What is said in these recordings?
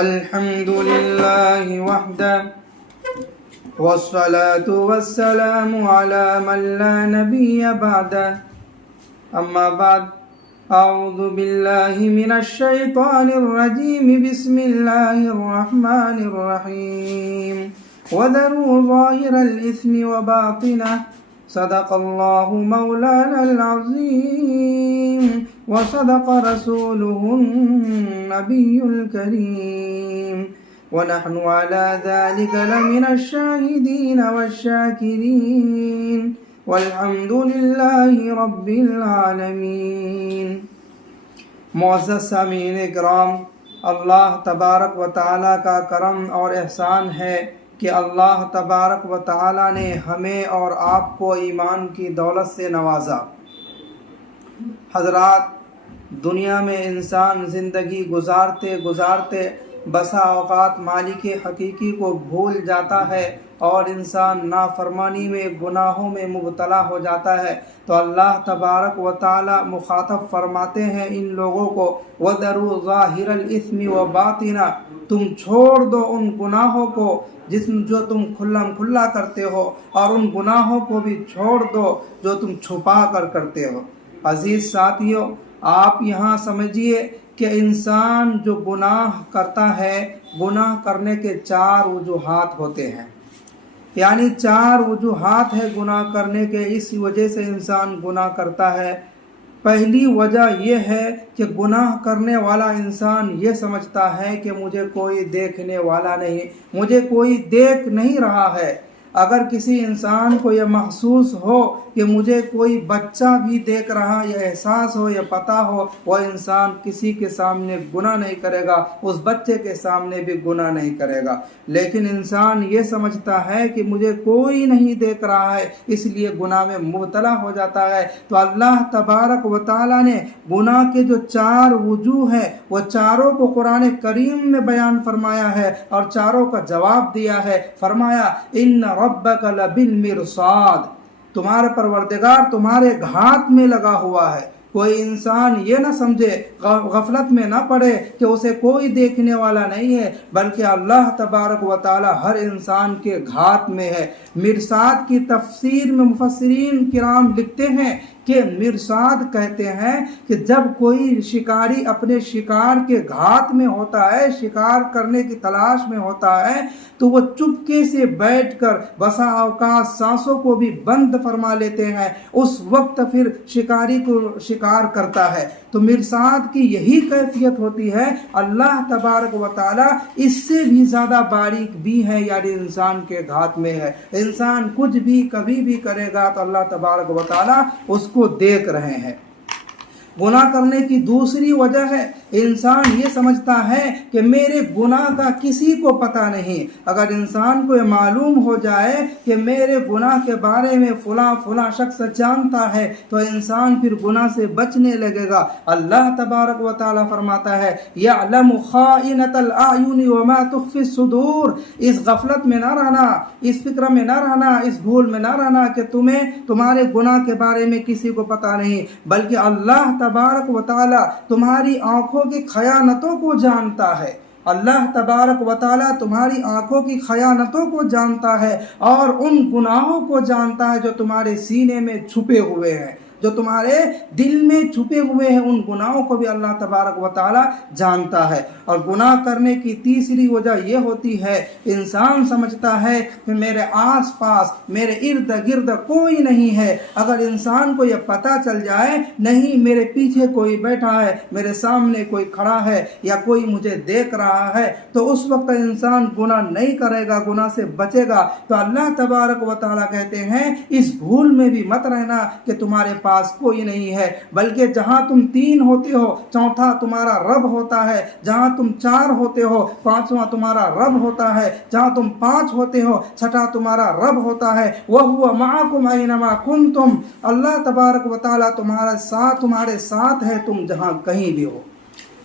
الحمد لله وحده والصلاة والسلام على من لا نبي بعده أما بعد أعوذ بالله من الشيطان الرجيم بسم الله الرحمن الرحيم وذروا ظاهر الإثم وباطنه صدق الله مولانا العظيم وصدق رسوله النبي الكريم ونحن على ذلك لمن الشاهدين والشاكرين والحمد لله رب العالمین۔ معزز سامعین کرام، اللہ تبارک و تعالیٰ کا کرم اور احسان ہے کہ اللہ تبارک و تعالیٰ نے ہمیں اور آپ کو ایمان کی دولت سے نوازا۔ حضرات، دنیا میں انسان زندگی گزارتے بسا اوقات مالک حقیقی کو بھول جاتا ہے اور انسان نافرمانی میں گناہوں میں مبتلا ہو جاتا ہے، تو اللہ تبارک و تعالی مخاطب فرماتے ہیں ان لوگوں کو وَذَرُوا ظَاهِرَ الْإِثْمِ وَبَاطِنَهُ، تم چھوڑ دو ان گناہوں کو جو تم کھلا کرتے ہو، اور ان گناہوں کو بھی چھوڑ دو جو تم چھپا کر کرتے ہو۔ عزیز ساتھیو، آپ یہاں سمجھیے کہ انسان جو گناہ کرتا ہے، گناہ کرنے کے 4 وجوہات ہوتے ہیں، یعنی 4 وجوہات ہے گناہ کرنے کے، اس وجہ سے انسان گناہ کرتا ہے۔ پہلی وجہ یہ ہے کہ گناہ کرنے والا انسان یہ سمجھتا ہے کہ مجھے کوئی دیکھنے والا نہیں، مجھے کوئی دیکھ نہیں رہا ہے۔ اگر کسی انسان کو یہ محسوس ہو کہ مجھے کوئی بچہ بھی دیکھ رہا، یا احساس ہو یا پتہ ہو، وہ انسان کسی کے سامنے گناہ نہیں کرے گا، اس بچے کے سامنے بھی گناہ نہیں کرے گا۔ لیکن انسان یہ سمجھتا ہے کہ مجھے کوئی نہیں دیکھ رہا ہے، اس لیے گناہ میں مبتلا ہو جاتا ہے۔ تو اللہ تبارک و تعالیٰ نے گناہ کے جو 4 وجوہ ہیں، وہ چاروں کو قرآن کریم میں بیان فرمایا ہے اور چاروں کا جواب دیا ہے۔ فرمایا ان ربک لبالمرصاد، تمہارا پروردگار تمہارے گھات میں لگا ہوا ہے۔ کوئی انسان یہ نہ سمجھے، غفلت میں نہ پڑے کہ اسے کوئی دیکھنے والا نہیں ہے، بلکہ اللہ تبارک و تعالی ہر انسان کے گھات میں ہے۔ مرصاد کی تفسیر میں مفسرین کرام لکھتے ہیں کہ مرصاد کہتے ہیں کہ جب کوئی شکاری اپنے شکار کے گھات میں ہوتا ہے، شکار کرنے کی تلاش میں ہوتا ہے، تو وہ چپکے سے بیٹھ کر بسا اوقات سانسوں کو بھی بند فرما لیتے ہیں، اس وقت پھر شکاری کو شکار کرتا ہے۔ تو مرصاد کی یہی کیفیت ہوتی ہے۔ اللہ تبارک و تعالی اس سے بھی زیادہ باریک بھی ہے، یعنی انسان کے گھات میں ہے۔ انسان کچھ بھی کبھی بھی کرے گا تو اللہ تبارک و تعالی اس کو دیکھ رہے ہیں۔ گناہ کرنے کی دوسری وجہ ہے انسان یہ سمجھتا ہے کہ میرے گناہ کا کسی کو پتہ نہیں۔ اگر انسان کو یہ معلوم ہو جائے کہ میرے گناہ کے بارے میں فلاں شخص جانتا ہے، تو انسان پھر گناہ سے بچنے لگے گا۔ اللہ تبارک و تعالی فرماتا ہے یعلم خائنۃ الاعین وما تخفی الصدور، اس غفلت میں نہ رہنا، اس فکر میں نہ رہنا، اس بھول میں نہ رہنا کہ تمہارے گناہ کے بارے میں کسی کو پتہ نہیں، بلکہ اللہ تبارک و تعالی تمہاری آنکھوں کی خیانتوں کو جانتا ہے۔ اللہ تبارک و تعالی تمہاری آنکھوں کی خیانتوں کو جانتا ہے اور ان گناہوں کو جانتا ہے جو تمہارے سینے میں چھپے ہوئے ہیں، جو تمہارے دل میں چھپے ہوئے ہیں، ان گناہوں کو بھی اللہ تبارک و تعالی جانتا ہے۔ اور گناہ کرنے کی تیسری وجہ یہ ہوتی ہے انسان سمجھتا ہے کہ میرے آس پاس، میرے ارد گرد کوئی نہیں ہے۔ اگر انسان کو یہ پتہ چل جائے نہیں میرے پیچھے کوئی بیٹھا ہے، میرے سامنے کوئی کھڑا ہے، یا کوئی مجھے دیکھ رہا ہے، تو اس وقت انسان گناہ نہیں کرے گا، گناہ سے بچے گا۔ تو اللہ تبارک و تعالی کہتے ہیں اس بھول میں بھی مت رہنا کہ تمہارے پاس کوئی نہیں ہے، بلکہ جہاں تم 3 ہوتے ہو، چوتھا تمہارا رب ہوتا ہے، جہاں تم 4 ہوتے ہو، 5واں تمہارا رب ہوتا ہے، جہاں تم 5 ہوتے ہو، 6واں تمہارا رب ہوتا ہے۔ وَهُوَ مَعَكُمْ أَيْنَمَا كُنْتُمْ، اللہ تبارک و تعالیٰ تمہارے ساتھ ہے، تم جہاں کہیں بھی ہو۔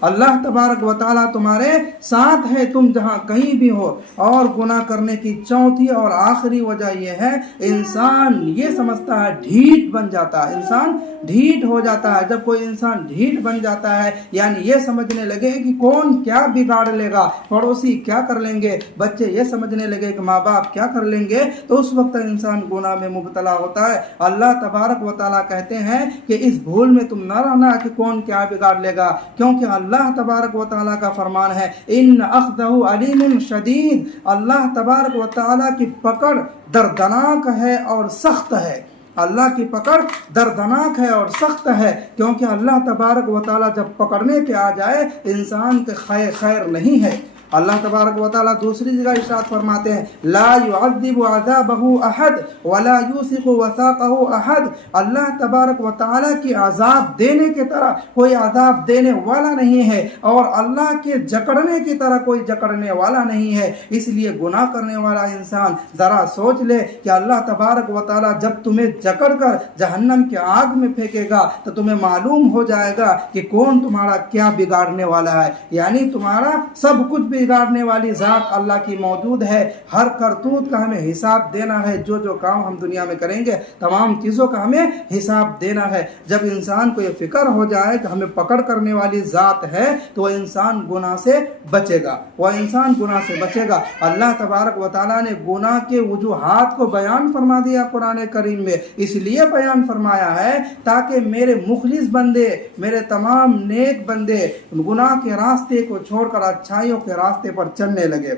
اللہ تبارک و تعالیٰ تمہارے ساتھ ہے تم جہاں کہیں بھی ہو۔ اور گناہ کرنے کی چوتھی اور آخری وجہ یہ ہے انسان یہ سمجھتا ہے ڈھیٹ بن جاتا ہے، انسان ڈھیٹ ہو جاتا ہے۔ جب کوئی انسان ڈھیٹ بن جاتا ہے یعنی یہ سمجھنے لگے کہ کون کیا بگاڑ لے گا، پڑوسی کیا کر لیں گے، بچے یہ سمجھنے لگے کہ ماں باپ کیا کر لیں گے، تو اس وقت انسان گناہ میں مبتلا ہوتا ہے۔ اللہ تبارک و تعالیٰ کہتے ہیں کہ اس بھول میں تم نہ رہنا کہ کون کیا بگاڑ لے گا، کیونکہ اللہ تبارک و تعالیٰ کا فرمان ہے ان اخذہ علیم شدید، اللہ تبارک و تعالیٰ کی پکڑ دردناک ہے اور سخت ہے۔ اللہ کی پکڑ دردناک ہے اور سخت ہے، کیونکہ اللہ تبارک و تعالیٰ جب پکڑنے پہ آ جائے انسان کے خیر نہیں ہے۔ اللہ تبارک و تعالیٰ دوسری جگہ ارشاد فرماتے ہیں لا يعذب عذابہ احد ولا یوثق وثاقہ احد، اللہ تبارک و تعالیٰ کی عذاب دینے کی طرح کوئی عذاب دینے والا نہیں ہے اور اللہ کے جکڑنے کی طرح کوئی جکڑنے والا نہیں ہے۔ اس لیے گناہ کرنے والا انسان ذرا سوچ لے کہ اللہ تبارک و تعالیٰ جب تمہیں جکڑ کر جہنم کے آگ میں پھینکے گا تو تمہیں معلوم ہو جائے گا کہ کون تمہارا کیا بگاڑنے والا ہے، یعنی تمہارا سب کچھ بگاڑنے والی ذات اللہ کی موجود ہے۔ ہر کرتوت کا ہمیں حساب دینا ہے، جو کام ہم دنیا میں کریں گے تمام چیزوں کا ہمیں حساب دینا ہے۔ جب انسان کو یہ فکر ہو جائے کہ ہمیں پکڑ کرنے والی ذات ہے تو وہ انسان گناہ سے بچے گا، وہ انسان گناہ سے بچے گا۔ اللہ تبارک و تعالیٰ نے گناہ کے وجوہات کو بیان فرما دیا قرآن کریم میں، اس لیے بیان فرمایا ہے تاکہ میرے مخلص بندے، میرے تمام نیک بندے گناہ کے راستے کو چھوڑ کر اچھائیوں کے راستے پر چلنے لگے۔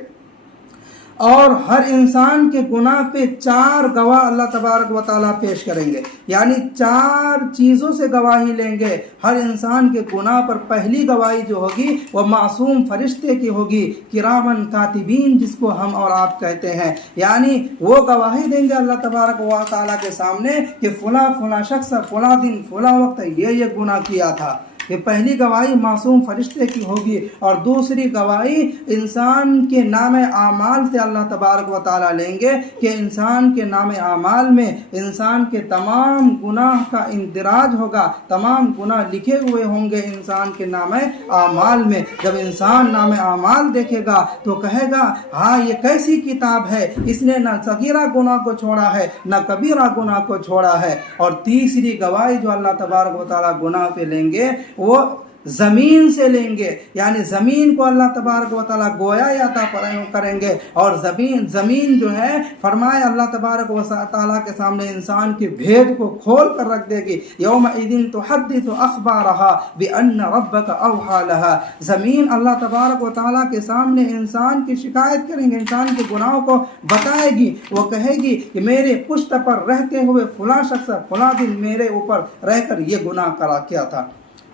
اور ہر انسان کے گناہ پہ 4 گواہ اللہ تبارک و تعالیٰ پیش کریں گے، یعنی 4 چیزوں سے گواہی لیں گے ہر انسان کے گناہ پر۔ پہلی گواہی جو ہوگی وہ معصوم فرشتے کی ہوگی، کرامن کاتبین جس کو ہم اور آپ کہتے ہیں، یعنی وہ گواہی دیں گے اللہ تبارک و تعالیٰ کے سامنے کہ فلاں شخص فلاں دن فلاں وقت یہ گناہ کیا تھا۔ یہ پہلی گواہی معصوم فرشتے کی ہوگی۔ اور دوسری گواہی انسان کے نام اعمال سے اللہ تبارک و تعالیٰ لیں گے کہ انسان کے نام اعمال میں انسان کے تمام گناہ کا اندراج ہوگا، تمام گناہ لکھے ہوئے ہوں گے انسان کے نام اعمال میں۔ جب انسان نام اعمال دیکھے گا تو کہے گا ہاں یہ کیسی کتاب ہے، اس نے نہ صغیرہ گناہ کو چھوڑا ہے نہ کبیرہ گناہ کو چھوڑا ہے۔ اور تیسری گواہی جو اللہ تبارک و تعالیٰ گناہ پہ لیں گے وہ زمین سے لیں گے، یعنی زمین کو اللہ تبارک و تعالیٰ گویا عطا کریں گے۔ اور زمین جو ہے فرمائے اللہ تبارک و تعالیٰ کے سامنے انسان کے بھید کو کھول کر رکھ دے گی۔ یومئذ تحدث اخبارها بان ربک اوحی لها، زمین اللہ تبارک و تعالیٰ کے سامنے انسان کی شکایت کریں گے، انسان کے گناہوں کو بتائے گی۔ وہ کہے گی کہ میرے پشت پر رہتے ہوئے فلاں شخص فلاں دن میرے اوپر رہ کر یہ گناہ کیا تھا،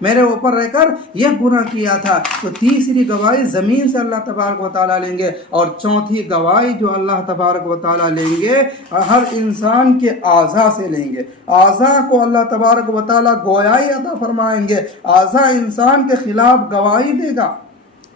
میرے اوپر رہ کر یہ گناہ کیا تھا۔ تو تیسری گواہی زمین سے اللہ تبارک و تعالیٰ لیں گے۔ اور چوتھی گواہی جو اللہ تبارک و تعالیٰ لیں گے ہر انسان کے اعضاء سے لیں گے۔ اعضاء کو اللہ تبارک و تعالیٰ گویائی عطا فرمائیں گے، اعضاء انسان کے خلاف گواہی دے گا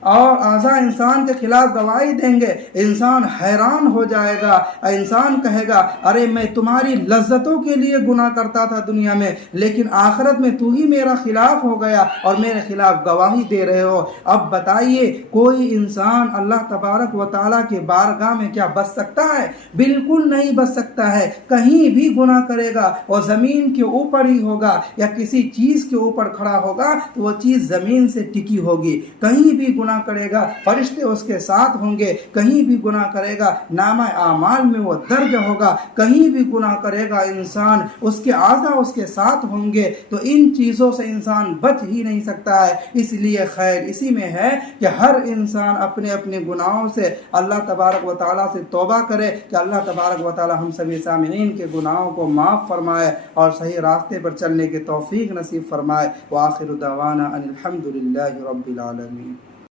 اور اعضاء انسان کے خلاف گواہی دیں گے۔ انسان حیران ہو جائے گا، انسان کہے گا ارے میں تمہاری لذتوں کے لیے گناہ کرتا تھا دنیا میں، لیکن آخرت میں تو ہی میرا خلاف ہو گیا اور میرے خلاف گواہی دے رہے ہو۔ اب بتائیے کوئی انسان اللہ تبارک و تعالیٰ کے بارگاہ میں کیا بچ سکتا ہے؟ بالکل نہیں بچ سکتا ہے۔ کہیں بھی گناہ کرے گا وہ زمین کے اوپر ہی ہوگا، یا کسی چیز کے اوپر کھڑا ہوگا تو وہ چیز زمین سے ٹکی ہوگی۔ کہیں بھی گناہ کرے گا فرشتے اس کے ساتھ ہوں گے، کہیں بھی گناہ کرے گا نامہ اعمال میں وہ درج ہوگا، کہیں بھی گناہ کرے گا انسان اس کے اعضاء اس کے ساتھ ہوں گے۔ تو ان چیزوں سے انسان بچ ہی نہیں سکتا ہے۔ اس لیے خیر اسی میں ہے کہ ہر انسان اپنے اپنے گناہوں سے اللہ تبارک و تعالیٰ سے توبہ کرے کہ اللہ تبارک و تعالیٰ ہم سبھی سامعین کے گناہوں کو معاف فرمائے اور صحیح راستے پر چلنے کی توفیق نصیب فرمائے۔ وآخر دعوانا ان الحمد للہ رب العالمین۔